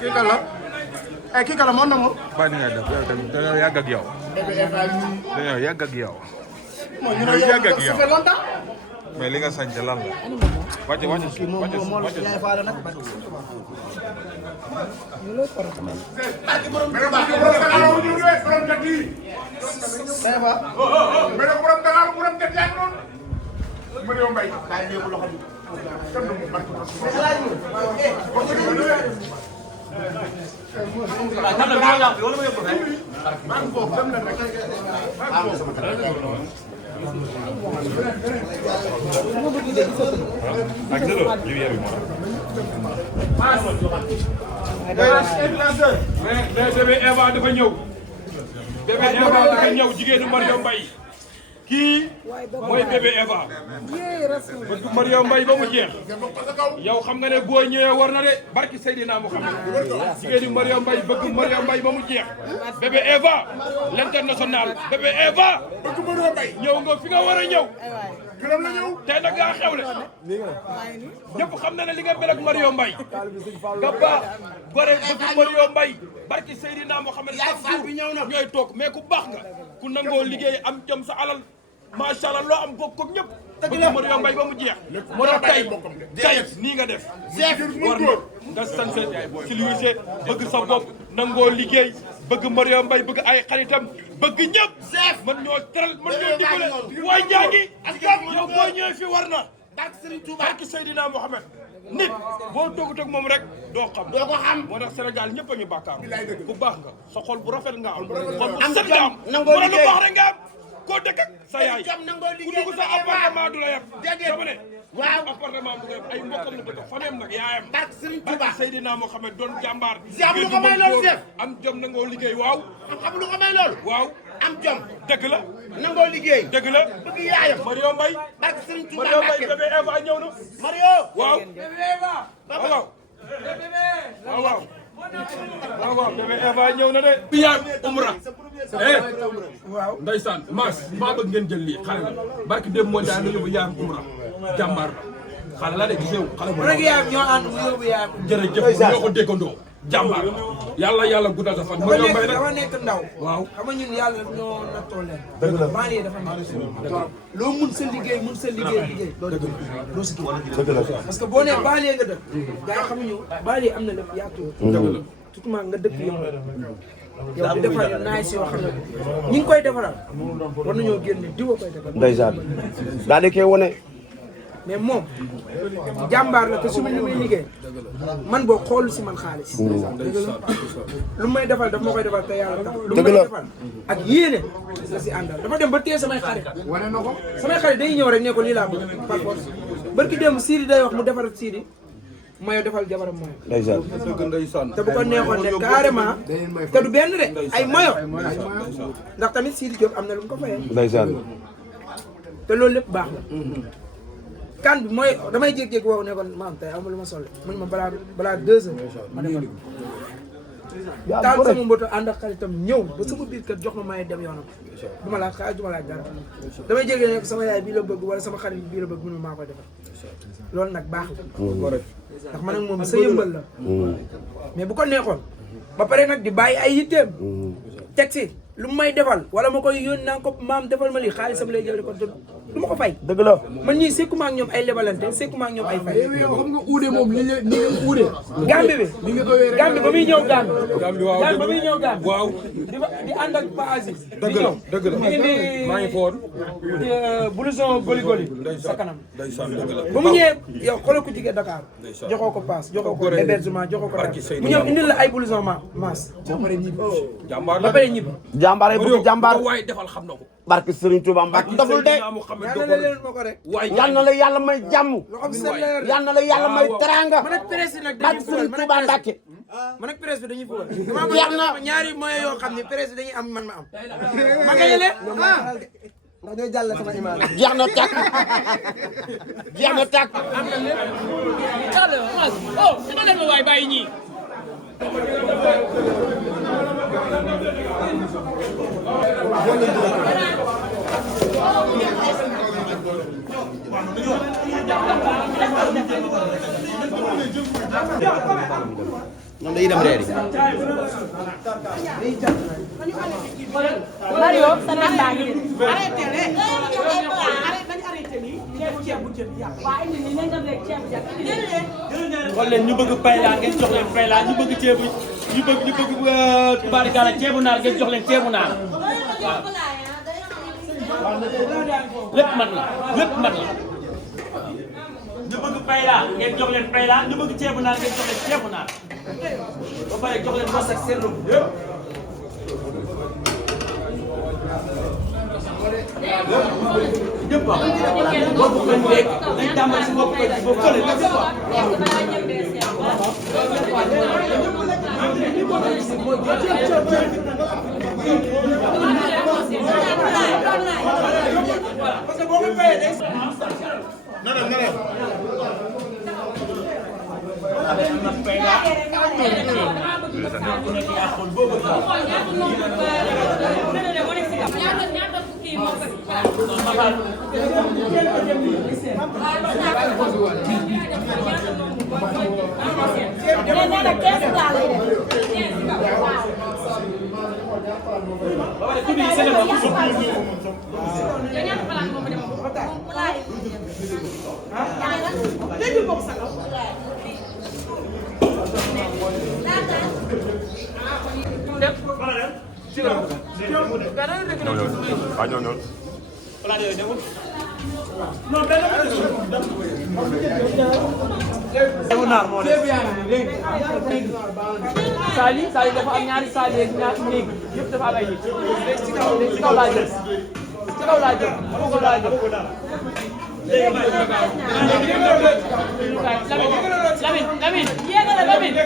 kii kan la kii kan la mën na moom. bàyyi ni ngay def yow tamit dañoo yàgg ak yow. dañoo yàgg ak yow. dañoo yàgg ak yow. mais li nga sañ ca lan la. wàcce bébé Eva dafa ñëw. bébé Eva dafa ñëw jigéenu Mario Mbaye. kii mooy bébé Eva. bëgg Mario Mbaye ba mu jeex. yow xam nga ne boo ñëwee war na de barki Seydina Muhammad. jigéenu Mario Mbaye bëgg Mario Mbaye ba mu jeex. bébé Eva l'international bébé Eva. bëgg Mario Mbaye ñëw nga fi nga war a ñëw. këram la ñëw tey nag ngaa xewle. ñëpp xam na ne li nga mel ak Mario Mbaye. nga baax gore bëgg Mario Mbaye barki Seydina Muhammad chaque jour ñooy toog mais ku baax nga ku nangoo liggéey am jom sa alal macha allah loo am bokk ak ñëpp. bëgg Mario Mbaye ba mu jeex. moo tax tey nii nga def. war na nga sanse civilisé bëgg sa bopp nangoo liggéey bëgg Mario Mbaye bëgg ay xaritam bëgg ñëpp. man ñoo teral man ñoo dimbale waaye jaagi yow boo ñëwee fi war na. barki Seydina Mohamed nit boo toogut ak moom rek doo xam moo tax Sénégal ñëpp a ñu bàkkaar bu baax nga sa xol bu rafet nga am xol bu set nga am wala lu baax rek nga am koo dëkk ak sa yaay ku dugg sa appartement du la yem dama ne waaw appartement du la yem ay mbokkam la dëkk fameem nag yaayam barki Seydina Mohamed doon jàmbaar lu ko may loolu def am jom nangoo liggéey waaw xam lu ko may loolu waaw am jom dëgg la nangoo liggéey dëgg la bëgg yaayam Mario Mbaye barki Serigne Touba Mario Mbaye bébé Eva ñëw na Mario waaw bébé Eva waaw waaw waaw bébé Eva ñëw na de yaay umra waaw ndeysaan mas maa bëgg ngeen jël lii xale la barki dem moo jaay na yóbbu yaayam umra jàmbaar la xale la de gisee xale bu rek yaayam ñoo ànd mu yóbbu yaayam jërëjëf ñoo ko déggandoo jàmbaar yàlla guddal sa fan Mario Mbaye dafa nekk ndaw waaw xam nga ñun yàlla ñoo nattoo leen dëgg la banlieue dafa nekk loo mun sa liggéey doo si dëgg la parce que boo nee banlieue nga dëkk gars yi xamuñu banlieue am na lépp yaatu dëgg la surtout nga dëkk yow yow di defar yu nice yoo xam ne ñi ngi koy defaral war nañoo génne diwa koy defar ndeysaan daal di koy wone mais moom jàmbaar la te su ma li muy liggéey man boo xool si man xaalis. lu may defal daf ma koy defal te yàlla tax. lu may defal ak yéene la si àndal dafa dem ba téye samay xarit. wane na ko samay xarit day ñëw rek ne ko lii laa bëgg par force. barki démb Sidi day wax mu defaral Sidi mayo defal jabaram mayo. ndeysaan te bu ko neexoon ne carrément te du benn de ay mayo. ndax tamit Sidi Diop am na lu mu ko fayee. ndeysaan te loolu lépp baax la. kan bi mooy damay jékki-jékki woo ne kon maam tey amul lu ma sol mu ne ma balaa 2 heures ma defal taal sama mboto ànd ak xaritam ñëw ba sama biir kër jox ma may dem yoonam du ma laaj xaalis du ma laaj dara damay jékki ne sama yaay bii la bëgg wala sama xarit bii la bëgg mu ne maa koy defal loolu nag baax la ndax man ak moom sa yëmbal la mais bu ko neexoon ba pare nag di bàyyi ay yitteem teg si lu may defal wala ma koy yónni naa ko maam defal ma lii xaalisam lay jël ko du ma ko fay. dëgg la man ñii sekkuma ak ñoom ay lebalante sekkuma ak ñoom ay fay. yow xam nga uude moom ni nga uude. Gambi bi Gambi ba muy ñëw Gambi. Gambi waaw Gambi ba muy ñëw Gambi. waaw di ànd ak Pa Aziz. dëgg la dëgg la maa ngi foon. blouson goli sa kanam. ndeysaan dëgg la ba mu ñëwee yow xoolal ku jigee Dakar. joxoo ko paas joxoo ko hébergement joxoo ko dara mu ñëw indil la ay blouson maas. ba pare ñibbi. jàmbaar ba pare ñibbi. jàmbaar yi bëgg jàmbaar waaye defal xam na ko. barke Serigne Touba Mbacke doful de yal na la yàlla may jàmm yal na la yàlla may teranga barke Serigne Touba Mbacke man ak presse bi dañuy fugal jeex na ñaari moyens yoo xam ne presse bi dañuy am man ma am ma gañe leen ndax ñooy jàll sama image jeex na tàkk jeex na tàkk am na lépp oh su ko demee waay bàyyi ñii ñoom dañuy dem reer yi. Mario sa naan baa ngi arrêté leen arrêté lii ceebu jën yàq waa indi ni nañ dem rek ceebu jën xool leen ñu bëgg payla ngeen jox leen payla ñu bëgg ceebu ñu bëgg tubaarikàlla ceebu naar ngeen jox leen ceebu naar waaw lépp man la lépp man la ñu bëgg payla ngeen jox leen payla ñu bëgg ceebu naar ngeen jox leen ceebu naar ba pare jox leen mos ak seen yëpp ñëpp wax boobu koñ beeg dañ tàmbali si bopp koñ ba fële la quoi. parce que boo ko fayee day Sali dafa am ñaari Sali ñaari néeg yëpp dafa am ay nit ci kaw laa jëm ci kaw laa jëm Lamine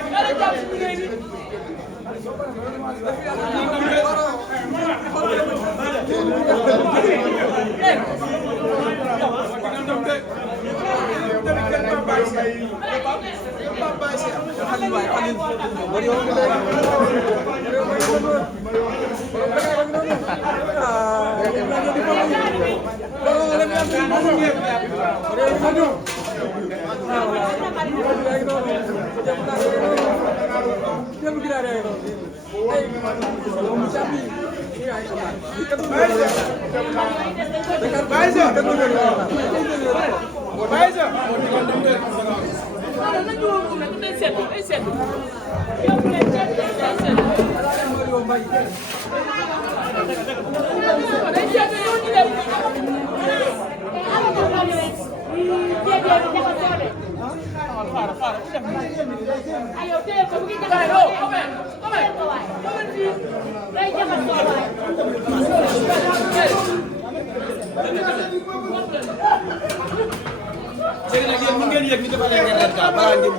léegi nag yéen mën ngeen yëg ni dafa leen ñeneen ka balaa ngeen